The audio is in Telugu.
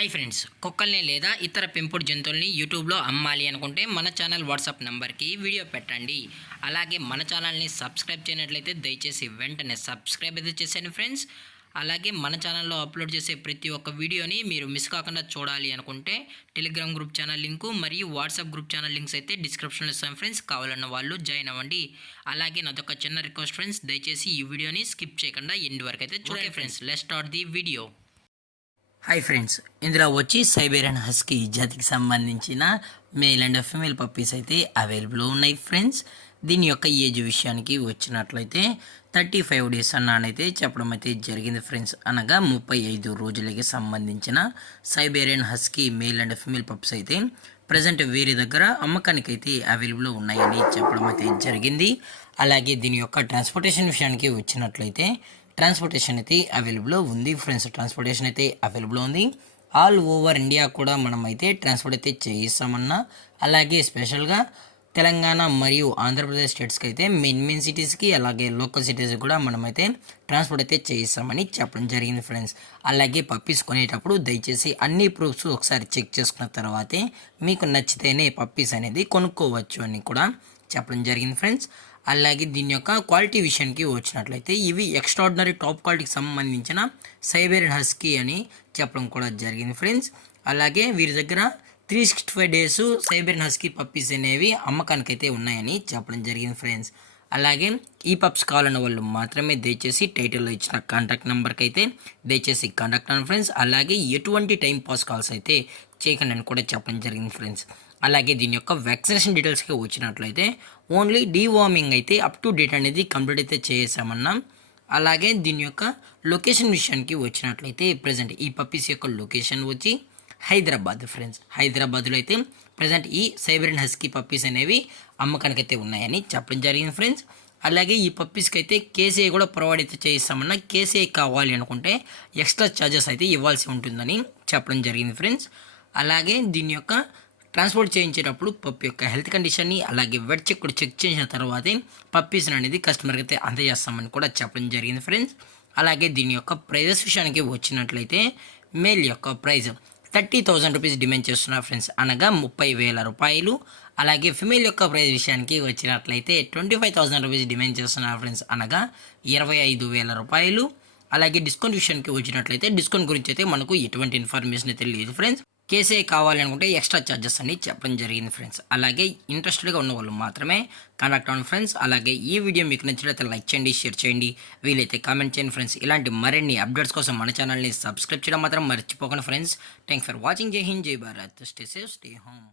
హాయ్ ఫ్రెండ్స్, కుక్కల్ని లేదా ఇతర పెంపుడు జంతువుల్ని యూట్యూబ్లో అమ్మాలి అనుకుంటే మన ఛానల్ వాట్సాప్ నెంబర్కి వీడియో పెట్టండి. అలాగే మన ఛానల్ని సబ్స్క్రైబ్ చేయనట్లయితే దయచేసి వెంటనే సబ్స్క్రైబ్ అయితే చేసేయండి ఫ్రెండ్స్. అలాగే మన ఛానల్లో అప్లోడ్ చేసే ప్రతి ఒక్క వీడియోని మీరు మిస్ కాకుండా చూడాలి అనుకుంటే టెలిగ్రామ్ గ్రూప్ ఛానల్ లింకు మరియు వాట్సాప్ గ్రూప్ ఛానల్ లింక్స్ అయితే డిస్క్రిప్షన్లో ఇస్తాం ఫ్రెండ్స్. కావాలన్న వాళ్ళు జాయిన్ అవ్వండి. అలాగే నాదొక చిన్న రిక్వెస్ట్ ఫ్రెండ్స్, దయచేసి ఈ వీడియోని స్కిప్ చేయకుండా ఎండ్ వరకు అయితే చూడండి friends. Let's start the video. Hi friends, ఇందులో వచ్చి సైబేరియన్ హస్కీ జాతికి సంబంధించిన మేల్ అండ్ ఫీమేల్ పప్పీస్ అయితే అవైలబుల్ ఉన్నాయి ఫ్రెండ్స్. దీని యొక్క ఏజ్ విషయానికి వచ్చినట్లయితే 35 డేస్ అన్నానైతే చెప్పడం అయితే జరిగింది ఫ్రెండ్స్. అనగా 35 రోజులకి సంబంధించిన Siberian husky male and female pups అయితే ప్రజెంట్ వీరి దగ్గర అమ్మకానికి అయితే అవైలబుల్ ఉన్నాయని చెప్పడం అయితే జరిగింది. అలాగే దీని యొక్క ట్రాన్స్పోర్టేషన్ విషయానికి వచ్చినట్లయితే ట్రాన్స్పోర్టేషన్ అయితే అవైలబుల్ ఉంది ఫ్రెండ్స్. ట్రాన్స్పోర్టేషన్ అయితే అవైలబుల్ ఉంది. ఆల్ ఓవర్ ఇండియా కూడా మనం అయితే ట్రాన్స్పోర్ట్ అయితే చేయిస్తామన్నా, అలాగే స్పెషల్గా తెలంగాణ మరియు ఆంధ్రప్రదేశ్ స్టేట్స్కి అయితే మెయిన్ సిటీస్కి అలాగే లోకల్ సిటీస్కి కూడా మనమైతే ట్రాన్స్పోర్ట్ అయితే చేయిస్తామని చెప్పడం జరిగింది ఫ్రెండ్స్. అలాగే పప్పీస్ కొనేటప్పుడు దయచేసి అన్ని ప్రూఫ్స్ ఒకసారి చెక్ చేసుకున్న తర్వాతే మీకు నచ్చితేనే పప్పీస్ అనేది కొనుక్కోవచ్చు అని కూడా చెప్పడం జరిగింది ఫ్రెండ్స్. అలాగే దీని యొక్క క్వాలిటీ విషయానికి వచ్చినట్లయితే ఇవి ఎక్స్ట్రాడినరీ టాప్ క్వాలిటీకి సంబంధించిన సైబేరియన్ హస్కీ అని చెప్పడం కూడా జరిగింది ఫ్రెండ్స్. అలాగే వీరి దగ్గర 365 డేస్ సైబేరియన్ హస్కీ పప్పీస్ అనేవి అమ్మకానికి అయితే ఉన్నాయని చెప్పడం జరిగింది ఫ్రెండ్స్. అలాగే ఈ పప్స్ కావాలన్న వాళ్ళు మాత్రమే దయచేసి టైటిల్లో ఇచ్చిన కాంటాక్ట్ నెంబర్కి అయితే దయచేసి కాంటాక్ట్ అవ్వండి ఫ్రెండ్స్. అలాగే ఎటువంటి టైం పాస్ కాల్స్ అయితే చేయకండి అని కూడా చెప్పడం జరిగింది ఫ్రెండ్స్. అలాగే దీని యొక్క వ్యాక్సినేషన్ డీటెయిల్స్కి వచ్చినట్లయితే ఓన్లీ డీవార్మింగ్ అయితే అప్ టు డేట్ అనేది కంప్లీట్ అయితే చేసామన్నాం. అలాగే దీని యొక్క లొకేషన్ విషయానికి వచ్చినట్లయితే ప్రజెంట్ ఈ పప్పీస్ యొక్క లొకేషన్ వచ్చి హైదరాబాద్ ఫ్రెండ్స్. హైదరాబాద్లో అయితే ప్రజెంట్ ఈ సైబేరియన్ హస్కీ పప్పీస్ అనేవి అమ్మకానికి అయితే ఉన్నాయని చెప్పడం జరిగింది ఫ్రెండ్స్. అలాగే ఈ పప్పీస్కి అయితే కేసీఐ కూడా ప్రొవైడ్ అయితే చేయిస్తామన్నా, కేసీఐ కావాలి అనుకుంటే ఎక్స్ట్రా ఛార్జెస్ అయితే ఇవ్వాల్సి ఉంటుందని చెప్పడం జరిగింది ఫ్రెండ్స్. అలాగే దీని యొక్క ట్రాన్స్పోర్ట్ చేయించేటప్పుడు పప్పి యొక్క హెల్త్ కండిషన్ని అలాగే వెట్ చెక్ కూడా చెక్ చేసిన తర్వాతే పప్పీస్ని అనేది కస్టమర్కి అయితే అందజేస్తామని కూడా చెప్పడం జరిగింది ఫ్రెండ్స్. అలాగే దీని యొక్క ప్రైజెస్ విషయానికి వచ్చినట్లయితే మేల్ యొక్క ప్రైజ్ 30,000 రూపీస్ డిమాండ్ చేస్తున్నారు ఫ్రెండ్స్, అనగా 30,000 రూపాయలు. అలాగే ఫిమేల్ యొక్క ప్రైజ్ విషయానికి వచ్చినట్లయితే 25,000 రూపీస్ డిమాండ్ చేస్తున్నారు ఫ్రెండ్స్, అనగా 25,000 రూపాయలు. అలాగే డిస్కౌంట్ విషయానికి వచ్చినట్లయితే డిస్కౌంట్ గురించి అయితే మనకు ఎటువంటి ఇన్ఫర్మేషన్ అయితే లేదు ఫ్రెండ్స్. కేసీఐ కావాలి అనుకుంటే ఎక్స్ట్రా ఛార్జెస్ అని చెప్పడం జరిగింది ఫ్రెండ్స్. అలాగే ఇంట్రెస్టెడ్గా ఉన్న వాళ్ళు మాత్రమే కాంటాక్ట్ అవ్వండి ఫ్రెండ్స్. అలాగే ఈ వీడియో మీకు నచ్చినట్లయితే లైక్ చేయండి, షేర్ చేయండి, వీలైతే కామెంట్ చేయండి ఫ్రెండ్స్. ఇలాంటి మరిన్ని అప్డేట్స్ కోసం మన ఛానల్ని సబ్స్క్రైబ్ చేయడం మాత్రం మర్చిపోకండి ఫ్రెండ్స్. Thanks for watching. జై హింద్, జై Bharat. Stay safe, stay home.